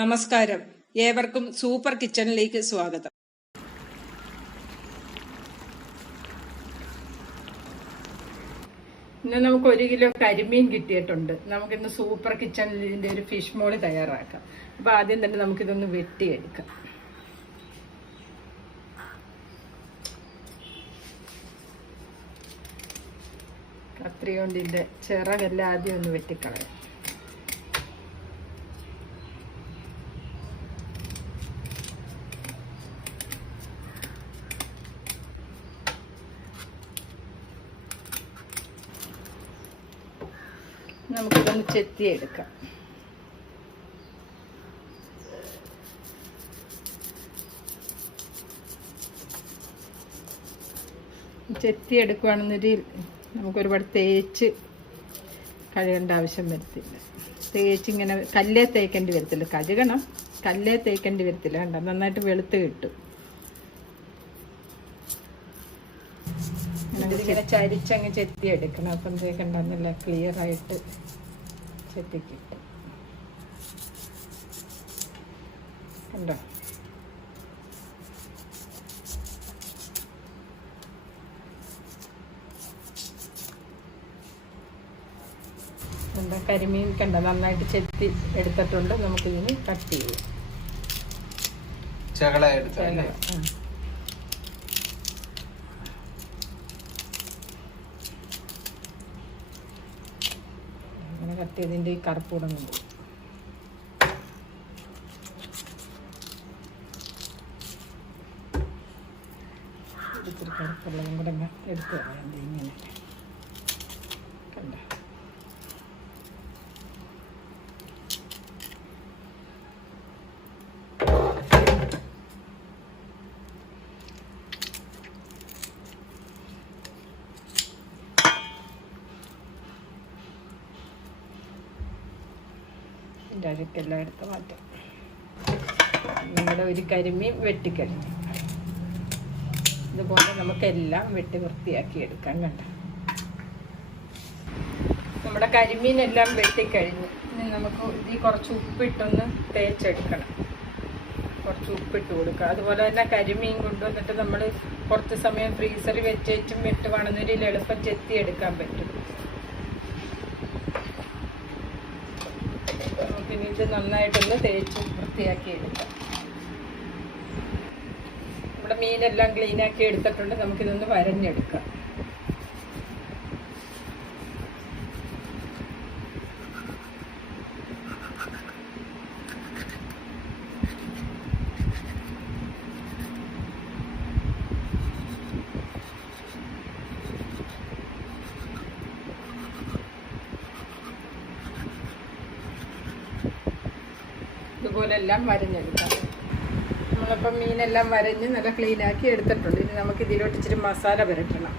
നമസ്കാരം, ഏവർക്കും സൂപ്പർ കിച്ചണിലേക്ക് സ്വാഗതം. ഇന്ന് നമുക്ക് 1 കിലോ കരിമീൻ കിട്ടിയിട്ടുണ്ട്. നമുക്കിന്ന് സൂപ്പർ കിച്ചണിൽ ഇതിൻ്റെ ഒരു ഫിഷ് മോള് തയ്യാറാക്കാം. അപ്പോൾ ആദ്യം തന്നെ നമുക്കിതൊന്ന് വെട്ടിയെടുക്കാം. കത്രി കൊണ്ട് ഇതിൻ്റെ ചിറകെല്ലാം ആദ്യം ഒന്ന് വെട്ടിക്കളയാം. നമുക്കിതൊന്ന് ചെത്തിയെടുക്കാം. ചെത്തിയെടുക്കുകയാണെന്നൊരു നമുക്കൊരുപാട് തേച്ച് കഴുകേണ്ട ആവശ്യം വരത്തില്ല. തേച്ചിങ്ങനെ കല്ലേ തേക്കേണ്ടി വരത്തില്ല. കഴുകണം, കല്ലേ തേക്കേണ്ടി വരത്തില്ല. കണ്ടോ, നന്നായിട്ട് വെളുത്ത് കിട്ടും. ഇതിങ്ങനെ ചരിച്ചങ്ങ് ചെത്തിയെടുക്കണം. അപ്പം തേക്കണ്ട, നല്ല ക്ലിയർ ആയിട്ട് ചെത്തിക്കിട്ടും. കണ്ടോ, എന്താ കരിമീൻ കണ്ട നന്നായിട്ട് ചെത്തി എടുത്തിട്ടുണ്ട്. നമുക്കിതിന് കട്ട് ചെയ്യാം. അങ്ങനെ കട്ട് ചെയ്തിൻ്റെ ഈ കറുപ്പൂടെ കൊണ്ട് ഇത്തിരി കറുപ്പുള്ളതും കൂടെ എടുത്ത് കളയാം. ഇങ്ങനെ കണ്ട അഴുക്കെല്ലാം എടുത്ത് മാറ്റാം. നമ്മുടെ ഒരു കരിമീൻ വെട്ടിക്കഴിഞ്ഞു. ഇതുപോലെ നമുക്കെല്ലാം വെട്ടി വൃത്തിയാക്കി എടുക്കാം. കണ്ട നമ്മുടെ കരിമീനെല്ലാം വെട്ടിക്കഴിഞ്ഞു. ഇനി നമുക്ക് ഇതിൽ കുറച്ച് ഉപ്പിട്ടൊന്ന് തേച്ചെടുക്കണം. കുറച്ച് ഉപ്പിട്ട് കൊടുക്കുക. അതുപോലെ തന്നെ കരിമീൻ കൊണ്ടുവന്നിട്ട് നമ്മൾ കുറച്ച് സമയം ഫ്രീസറിൽ വെച്ചും വെട്ടുവാണെന്നൊരു എളുപ്പം ചെത്തിയെടുക്കാൻ പറ്റും. നമുക്കിനി ഇത് നന്നായിട്ടൊന്ന് തേച്ച് വൃത്തിയാക്കി എടുക്കാം. നമ്മുടെ മീനെല്ലാം ക്ലീനാക്കി എടുത്തിട്ടുണ്ട്. നമുക്കിതൊന്ന് വരഞ്ഞെടുക്കാം. ഇതുപോലെ എല്ലാം വരഞ്ഞെടുക്കാം. നമ്മളിപ്പം മീനെല്ലാം വരഞ്ഞ് നല്ല ക്ലീനാക്കി എടുത്തിട്ടുണ്ട്. ഇനി നമുക്ക് ഇതിലോട്ട് ഇച്ചിരി മസാല പുരട്ടണം.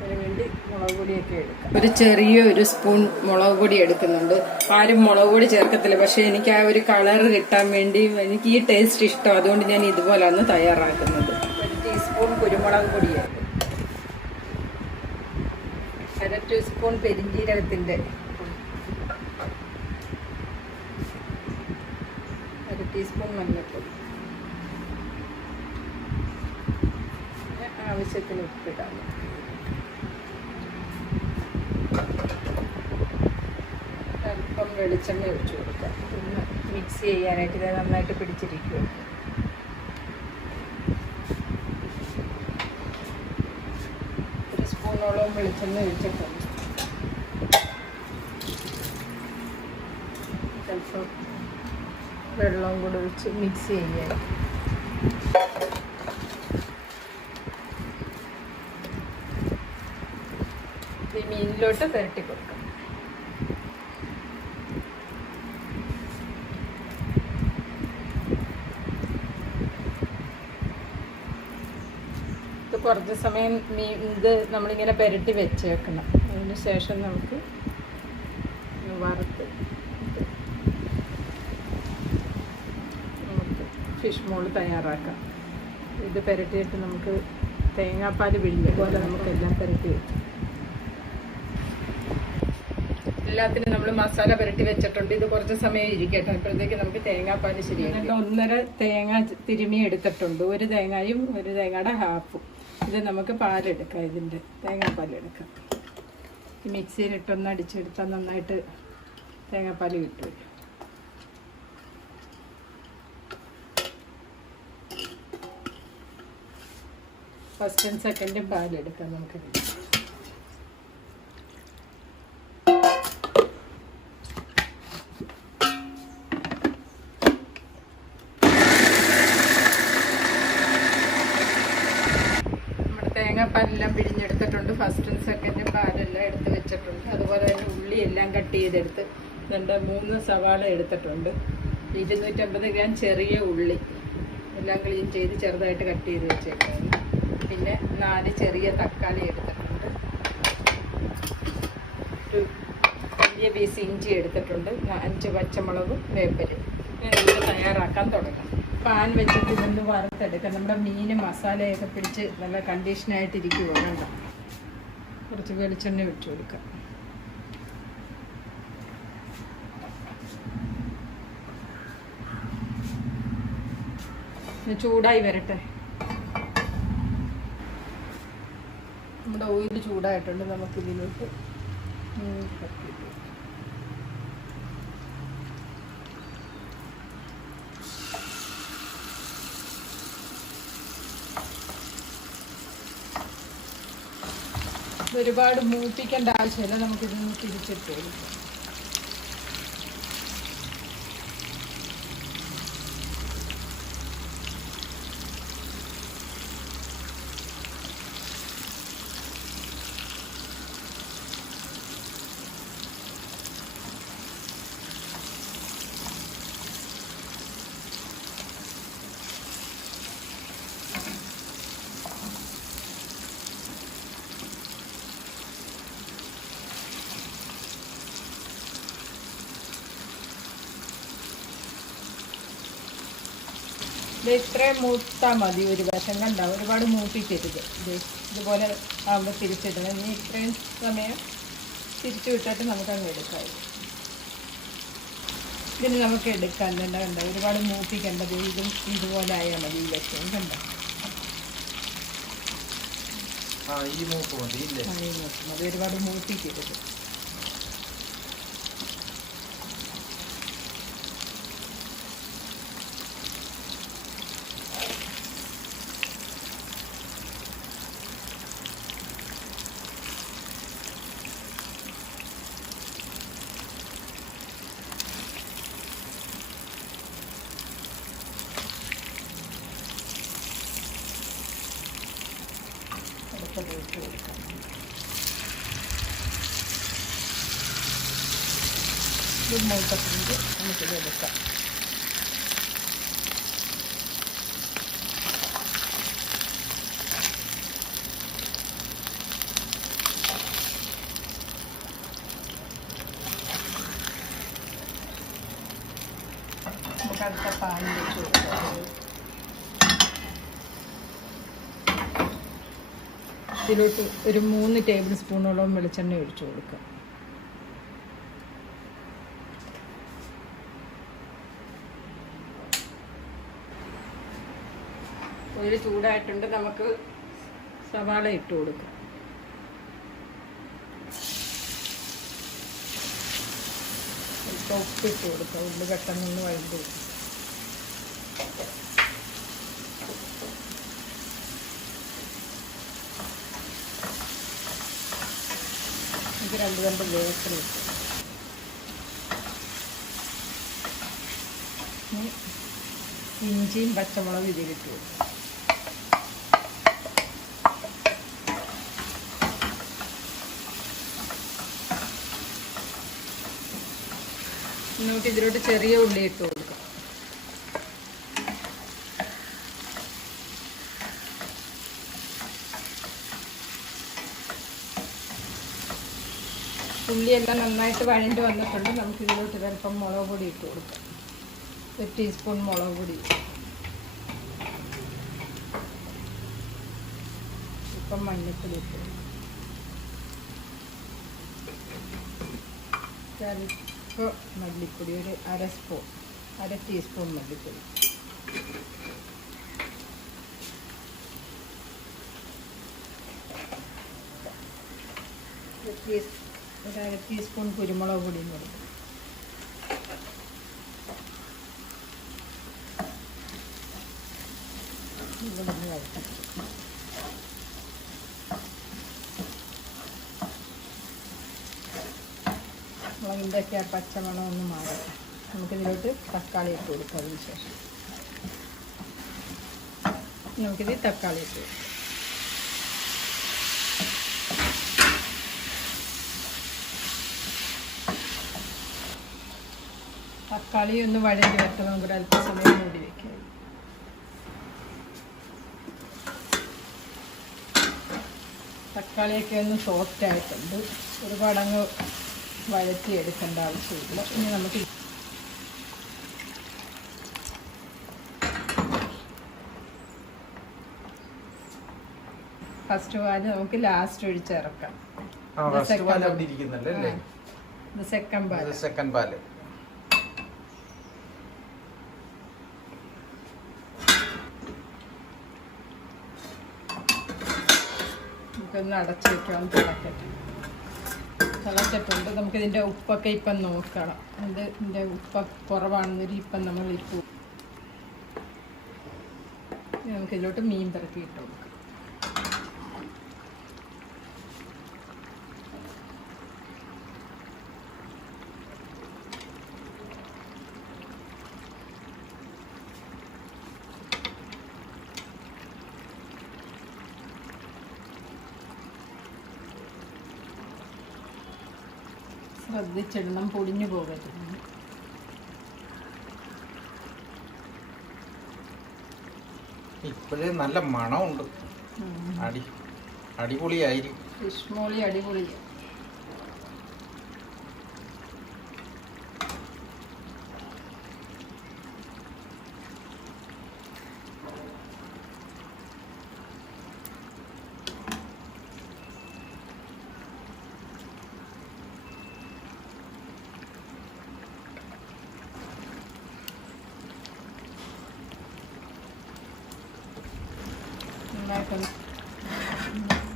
അതിന് വേണ്ടി മുളക് പൊടിയൊക്കെ എടുക്കാം. ഒരു ചെറിയൊരു സ്പൂൺ മുളക് പൊടി എടുക്കുന്നുണ്ട്. ആരും മുളക് പൊടി ചേർക്കത്തില്ല, പക്ഷെ എനിക്ക് ആ ഒരു കളർ കിട്ടാൻ വേണ്ടി എനിക്ക് ഈ ടേസ്റ്റ് ഇഷ്ടം. അതുകൊണ്ട് ഞാൻ ഇതുപോലാണ് തയ്യാറാക്കുന്നത്. 1 ടീസ്പൂൺ കുരുമുളക് പൊടിയാണ്, 1/2 ടീസ്പൂൺ പെരിഞ്ജീരകത്തിൻ്റെ, 1 ടീസ്പൂൺ മഞ്ഞൾപ്പൊടി, ആവശ്യത്തിന് ഉപ്പിടാം. അല്പം വെളിച്ചെണ്ണ ഒഴിച്ചു കൊടുക്കാം. ഒന്ന് മിക്സ് ചെയ്യാനായിട്ട് ഇത് നന്നായിട്ട് പിടിച്ചിരിക്കും. ഒരു സ്പൂണോളം വെളിച്ചെണ്ണ ഒഴിച്ചിട്ടുണ്ട്. ചിലപ്പം വെള്ളം കൂടെ ഒഴിച്ച് മിക്സ് ചെയ്യാൻ. ഈ മീനിലോട്ട് പുരട്ടി കൊടുക്കാം. ഇത് കുറച്ച് സമയം ഇത് നമ്മളിങ്ങനെ പുരട്ടി വെച്ചേക്കണം. അതിന് ശേഷം നമുക്ക് വറുത്ത് ഫിഷ് മോള് തയ്യാറാക്കാം. ഇത് പുരട്ടിയിട്ട് നമുക്ക് തേങ്ങാപ്പാൽ പിഴിഞ്ഞ പോലെ നമുക്കെല്ലാം പുരട്ടി വെക്കാം. എല്ലാത്തിനും നമ്മൾ മസാല പുരട്ടി വെച്ചിട്ടുണ്ട്. ഇത് കുറച്ച് സമയം ഇരിക്കട്ടെ. അപ്പോഴത്തേക്ക് നമുക്ക് തേങ്ങാപ്പാൽ ശരിയാക്കി 1.5 തേങ്ങ തിരുമി എടുത്തിട്ടുണ്ട്. ഒരു തേങ്ങയും ഒരു തേങ്ങയുടെ ഹാഫും. ഇത് നമുക്ക് പാലെടുക്കാം. ഇതിൻ്റെ തേങ്ങാപ്പാലെടുക്കാം. മിക്സിയിലിട്ടൊന്ന് അടിച്ചെടുത്താൽ നന്നായിട്ട് തേങ്ങാപ്പാൽ കിട്ടും. ഫസ്റ്റും സെക്കൻഡും പാലെടുക്കാം നമുക്ക്. തേങ്ങാപ്പാലെല്ലാം പിഴിഞ്ഞെടുത്തിട്ടുണ്ട്. ഫസ്റ്റും സെക്കൻഡും പാലെല്ലാം എടുത്ത് വെച്ചിട്ടുണ്ട്. അതുപോലെ തന്നെ ഉള്ളി എല്ലാം കട്ട് ചെയ്തെടുത്ത് 3 സവാള എടുത്തിട്ടുണ്ട്. 250 ഗ്രാം ചെറിയ ഉള്ളി എല്ലാം ക്ലീൻ ചെയ്ത് ചെറുതായിട്ട് കട്ട് ചെയ്ത് വെച്ചേക്കുന്നത്. പിന്നെ 4 ചെറിയ തക്കാളി എടുത്തിട്ടുണ്ട്. ഒരു വലിയ പീസ് ഇഞ്ചി എടുത്തിട്ടുണ്ട്. 5 പച്ചമുളകും വേപ്പരും. നമുക്ക് തയ്യാറാക്കാൻ തുടങ്ങാം. പാൻ വെച്ചിട്ട് ഇതൊന്ന് വറുത്തെടുക്കാം. നമ്മുടെ മീൻ മസാലയൊക്കെ പിടിച്ച് നല്ല കണ്ടീഷനായിട്ടിരിക്കുമോ വേണ്ട. കുറച്ച് വെളിച്ചെണ്ണ ഒഴിച്ചു കൊടുക്കാം. ചൂടായി വരട്ടെ. നമ്മുടെ ഓയിൽ ചൂടായിട്ടുണ്ട്. നമുക്കിതിലോട്ട് ഒരുപാട് മൂപ്പിക്കേണ്ട ആവശ്യമില്ല. നമുക്കിതൊന്ന് തിരിച്ചിട്ട് കൊടുക്കാം. ഇത് ഇത്രയും മൂത്താൽ മതി. ഒരു വശം കണ്ട ഒരുപാട് മൂപ്പിക്കരുത്. ഇതുപോലെ ആകുമ്പോൾ തിരിച്ചിടണം. ഇനി ഇത്രയും സമയം തിരിച്ചു വിട്ടിട്ട് നമുക്കങ്ങ് എടുക്കാം. ഇതിന് നമുക്ക് എടുക്കാൻ കണ്ട ഒരുപാട് മൂപ്പിക്കേണ്ടത്. ഇതും ഇതുപോലെ ആയാൽ മതി. ഈ വശം കണ്ട ഈ മൂപ്പ് മതി. ഒരുപാട് മൂപ്പിക്കരുത്. ഇത് മൂത്തപ്പുണ്ട്. നമുക്കിത് എടുക്കാം. നമുക്ക് അടുത്ത പാൻ വെച്ച് കൊടുക്കാം. ഇതിലോട്ട് ഒരു 3 ടേബിൾ സ്പൂണോളം വെളിച്ചെണ്ണ ഒഴിച്ചു കൊടുക്കാം. ഒരു ചൂടായിട്ടുണ്ട്. നമുക്ക് സവാള ഇട്ട് കൊടുക്കാം. ഉപ്പിട്ട് കൊടുക്കാം. ഉള്ളി പെട്ടെന്നൊന്ന് വഴണ്ട് കൊടുക്കും. ഇത് 2 വേപ്പില ഇട്ട് ഇഞ്ചിയും പച്ചമുളകും ഇതിലിട്ട് കൊടുക്കും. നമുക്ക് ഇതിലോട്ട് ചെറിയ ഉള്ളി ഇട്ട് കൊടുക്കാം. ഉള്ളിയെല്ലാം നന്നായിട്ട് വഴണ്ട് വന്നിട്ടുണ്ട്. നമുക്ക് ഇതിലോട്ട് ചിലപ്പം മുളക് പൊടി ഇട്ട് കൊടുക്കാം. 1 ടീസ്പൂൺ മുളക് പൊടി, ഇപ്പം മഞ്ഞൾപ്പൊടി ഇട്ട് കൊടുക്കാം. ഇപ്പോൾ മല്ലിപ്പൊടി ഒരു അര ടീസ്പൂൺ മല്ലിപ്പൊടി, ഒരു അര ടീസ്പൂൺ കുരുമുളക് പൊടി എന്ന് പറയും. ഇവിടെ വഴറ്റി മുളകിൻ്റെയൊക്കെ ആ പച്ചമണം ഒന്ന് മാറും. നമുക്കിതിലോട്ട് തക്കാളി ഇട്ട് കൊടുക്കാം. അതിന് ശേഷം നമുക്കിത് തക്കാളി ഇട്ട് കൊടുക്കാം. തക്കാളി ഒന്ന് വഴഞ്ഞ് വരട്ടെ. നമുക്കൊരു അല്പസമയം മൂടി വയ്ക്കാം. തക്കാളിയൊക്കെ ഒന്ന് സോഫ്റ്റ് ആയിട്ടുണ്ട്. ഒരുപാടങ്ങ് വഴറ്റിയെടുക്കേണ്ട ആവശ്യമില്ല. ഇനി നമുക്ക് ഫസ്റ്റ് പാല് നമുക്ക് ലാസ്റ്റ് ഒഴിച്ചിറക്കാം. സെക്കൻഡ് പാല് നമുക്കൊന്ന് അടച്ചു വയ്ക്കാം. തിളച്ചിട്ടുണ്ട്. നമുക്കിതിൻ്റെ ഉപ്പൊക്കെ ഇപ്പം നോക്കണം. ഇതിൻ്റെ ഉപ്പ് കുറവാണെന്നൊരു ഇപ്പം നമ്മൾ ഇട്ടു. നമുക്കിതിലോട്ട് മീൻ പെറുക്കി ഇട്ട് കൊടുക്കാം. ശ്രദ്ധിച്ചിടണം, പൊടിഞ്ഞു പോകരുത്. ഇപ്പോഴേ നല്ല മണമുണ്ട്. അടിപൊളിയായിരിക്കും. ഫിഷ് മോളി അടിപൊളിയാണ്.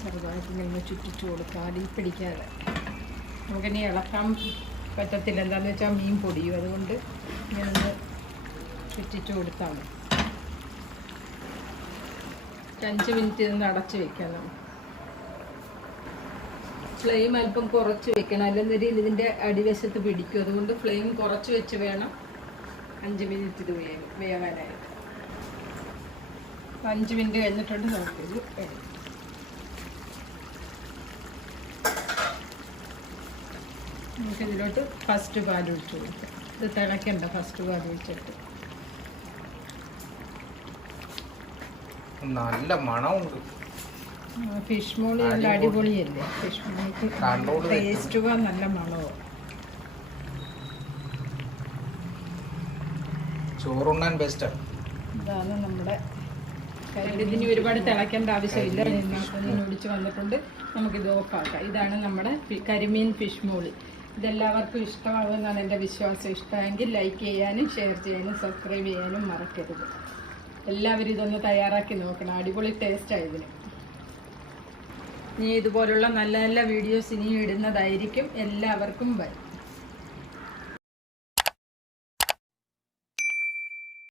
ചെറുതായിട്ട് ഇങ്ങനെ ചുറ്റിച്ചു കൊടുക്കുക, അടിയിൽ പിടിക്കാതെ. നമുക്കിനി ഇളക്കാൻ പറ്റത്തില്ല, എന്താണെന്ന് വെച്ചാൽ മീൻ പൊടിയും. അതുകൊണ്ട് ഇങ്ങനെ ഒന്ന് ചുറ്റിച്ചു കൊടുത്താൽ മതി. 5 മിനിറ്റ് ഇതൊന്ന് അടച്ച് വെക്കാം. നമുക്ക് ഫ്ലെയിം അല്പം കുറച്ച് വെക്കണം, അല്ലെന്നൊരു ഇതിൻ്റെ അടിവശത്ത് പിടിക്കും. അതുകൊണ്ട് ഫ്ലെയിം കുറച്ച് വെച്ച് വേണം 5 മിനിറ്റ് ഇത് വേവാനായിട്ട്. 5 മിനിറ്റ് കഴിഞ്ഞിട്ടുണ്ട്. നമുക്കിത് എടുക്കാം. നമുക്കിതിലോട്ട് ഫസ്റ്റ് പാൽ ഒഴിച്ച് കൊടുക്കാം. ഇത് തിളയ്ക്കണ്ട, ഫസ്റ്റ് പാൽ ഒഴിച്ചിട്ട്. നല്ല മണമുണ്ട്. ഫിഷ് മോളി നല്ല അടിപൊളിയല്ലേ. ഫിഷ് മോളിക്ക് ടേസ്റ്റുക നല്ല മണവും. ചോറുണ്ണാൻ ബെസ്റ്റാണ്. ഇതാണ് നമ്മുടെ ഇതിന് ഒരുപാട് തിളയ്ക്കേണ്ട ആവശ്യമില്ല. ഒടിച്ച് വന്നിട്ടുണ്ട്. നമുക്കിത് ഓഫാക്കാം. ഇതാണ് നമ്മുടെ കരിമീൻ ഫിഷ് മോളി. ഇതെല്ലാവർക്കും ഇഷ്ടമാകുമെന്നാണ് എൻ്റെ വിശ്വാസം. ഇഷ്ടമെങ്കിൽ ലൈക്ക് ചെയ്യാനും ഷെയർ ചെയ്യാനും സബ്സ്ക്രൈബ് ചെയ്യാനും മറക്കരുത്. എല്ലാവരും ഇതൊന്ന് തയ്യാറാക്കി നോക്കണം. അടിപൊളി ടേസ്റ്റാണ് ഇതിന്. ഇനി ഇതുപോലുള്ള നല്ല നല്ല വീഡിയോസ് ഇനിയും ഇടുന്നതായിരിക്കും. എല്ലാവർക്കും ബൈ.